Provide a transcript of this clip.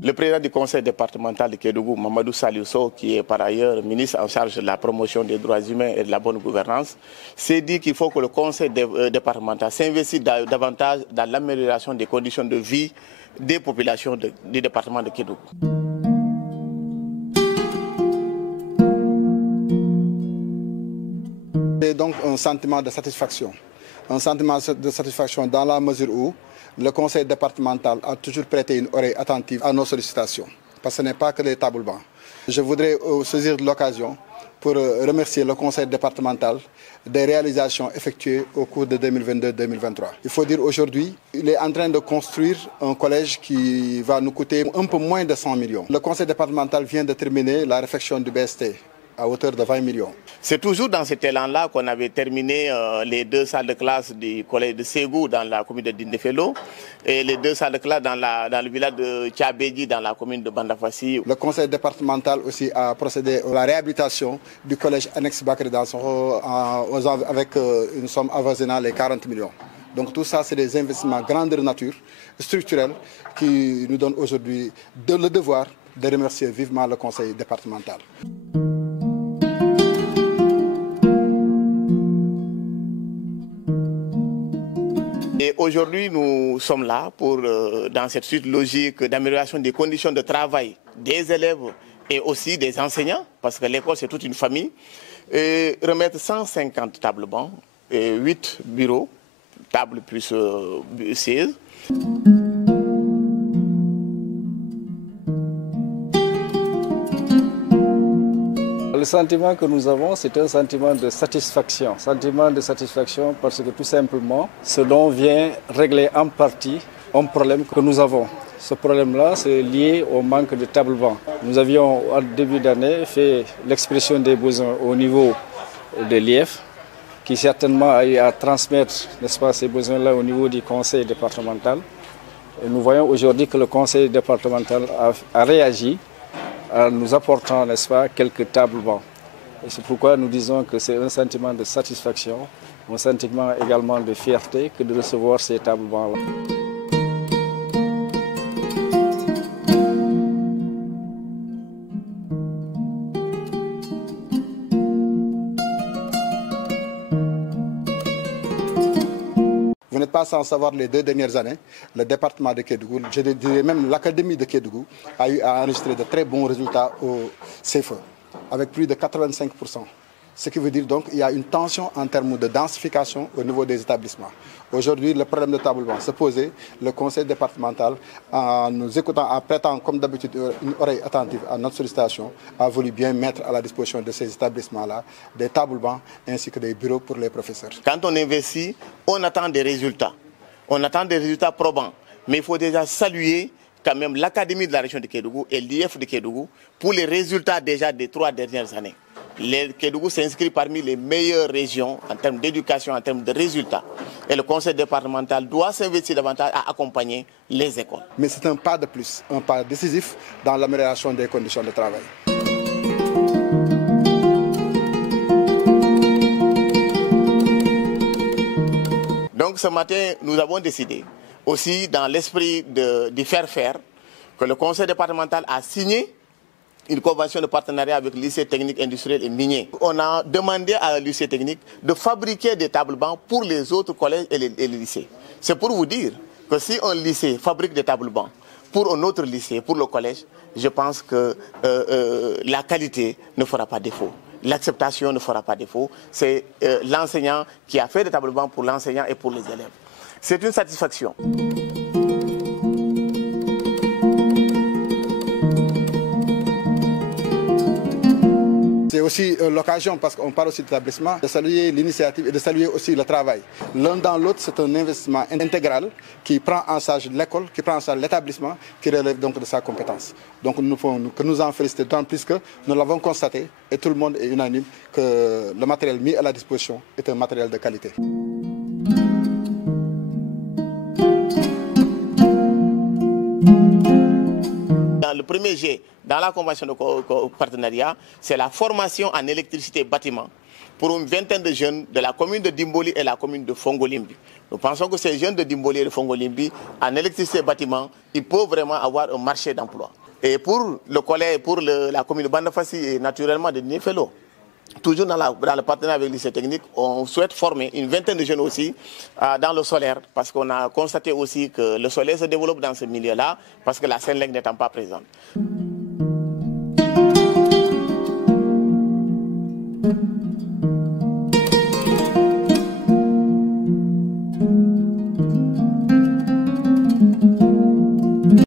Le président du conseil départemental de Kédougou, Mamadou Saliou Sow, qui est par ailleurs ministre en charge de la promotion des droits humains et de la bonne gouvernance, s'est dit qu'il faut que le conseil départemental s'investisse davantage dans l'amélioration des conditions de vie des populations du département de Kédougou. C'est donc un sentiment de satisfaction. Un sentiment de satisfaction dans la mesure où le conseil départemental a toujours prêté une oreille attentive à nos sollicitations. Parce que ce n'est pas que des tables bancs. Je voudrais saisir l'occasion pour remercier le conseil départemental des réalisations effectuées au cours de 2022-2023. Il faut dire aujourd'hui, il est en train de construire un collège qui va nous coûter un peu moins de 100 millions. Le conseil départemental vient de terminer la réfection du BST à hauteur de 20 millions. C'est toujours dans cet élan-là qu'on avait terminé les 2 salles de classe du collège de Ségou dans la commune de Dindéfelo et les 2 salles de classe dans le village de Tchabédi dans la commune de Bandafassi. Le conseil départemental aussi a procédé à la réhabilitation du collège annexe Bakary Dansokho avec une somme avoisinant les 40 millions. Donc tout ça, c'est des investissements grandeur nature, structurels, qui nous donnent aujourd'hui le devoir de remercier vivement le conseil départemental. Et aujourd'hui, nous sommes là pour, dans cette suite logique d'amélioration des conditions de travail des élèves et aussi des enseignants, parce que l'école c'est toute une famille, et remettre 150 tables bancs et 8 bureaux, tables plus 16. Le sentiment que nous avons, c'est un sentiment de satisfaction. Sentiment de satisfaction parce que tout simplement, ce dont vient régler en partie un problème que nous avons. Ce problème-là, c'est lié au manque de tables bancs. Nous avions, au début d'année, fait l'expression des besoins au niveau de l'IEF, qui certainement a eu à transmettre, n'est-ce pas, ces besoins-là au niveau du conseil départemental. Et nous voyons aujourd'hui que le conseil départemental a réagi en nous apportant, n'est-ce pas, quelques tables bancs. Et c'est pourquoi nous disons que c'est un sentiment de satisfaction, un sentiment également de fierté que de recevoir ces tables bancs-là. Vous n'êtes pas sans savoir, les 2 dernières années, le département de Kédougou, je dirais même l'académie de Kédougou, a eu à enregistrer de très bons résultats au CFE, avec plus de 85%. Ce qui veut dire donc qu'il y a une tension en termes de densification au niveau des établissements. Aujourd'hui, le problème de table banc se posait. Le conseil départemental, en nous écoutant, en prêtant comme d'habitude une oreille attentive à notre sollicitation, a voulu bien mettre à la disposition de ces établissements-là des tables bancs ainsi que des bureaux pour les professeurs. Quand on investit, on attend des résultats. On attend des résultats probants. Mais il faut déjà saluer quand même l'Académie de la région de Kédougou et l'IF de Kédougou pour les résultats déjà des 3 dernières années. Le Kédougou s'inscrit parmi les meilleures régions en termes d'éducation, en termes de résultats. Et le conseil départemental doit s'investir davantage à accompagner les écoles. Mais c'est un pas de plus, un pas décisif dans l'amélioration des conditions de travail. Donc ce matin, nous avons décidé, aussi dans l'esprit de faire, que le conseil départemental a signé une convention de partenariat avec le lycée technique industriel et minier. On a demandé à le lycée technique de fabriquer des tables bancs pour les autres collèges et les lycées. C'est pour vous dire que si un lycée fabrique des tables bancs pour un autre lycée, pour le collège, je pense que la qualité ne fera pas défaut. L'acceptation ne fera pas défaut. C'est l'enseignant qui a fait des tables bancs pour l'enseignant et pour les élèves. C'est une satisfaction. C'est aussi aussi l'occasion, parce qu'on parle aussi d'établissement, de saluer l'initiative et de saluer aussi le travail. L'un dans l'autre, c'est un investissement intégral qui prend en charge l'école, qui prend en charge l'établissement, qui relève donc de sa compétence. Donc nous ne pouvons que nous en féliciter, tant plus que nous l'avons constaté et tout le monde est unanime que le matériel mis à la disposition est un matériel de qualité. Le premier G dans la convention de partenariat, c'est la formation en électricité bâtiment pour une vingtaine de jeunes de la commune de Dimboli et la commune de Fongolimbi. Nous pensons que ces jeunes de Dimboli et de Fongolimbi, en électricité bâtiment, ils peuvent vraiment avoir un marché d'emploi. Et pour le collège, pour la commune de Bandafassi et naturellement de Nifelo, toujours dans le partenariat avec le lycée technique, on souhaite former une vingtaine de jeunes aussi dans le solaire, parce qu'on a constaté aussi que le solaire se développe dans ce milieu-là, parce que la Senelec n'étant pas présente.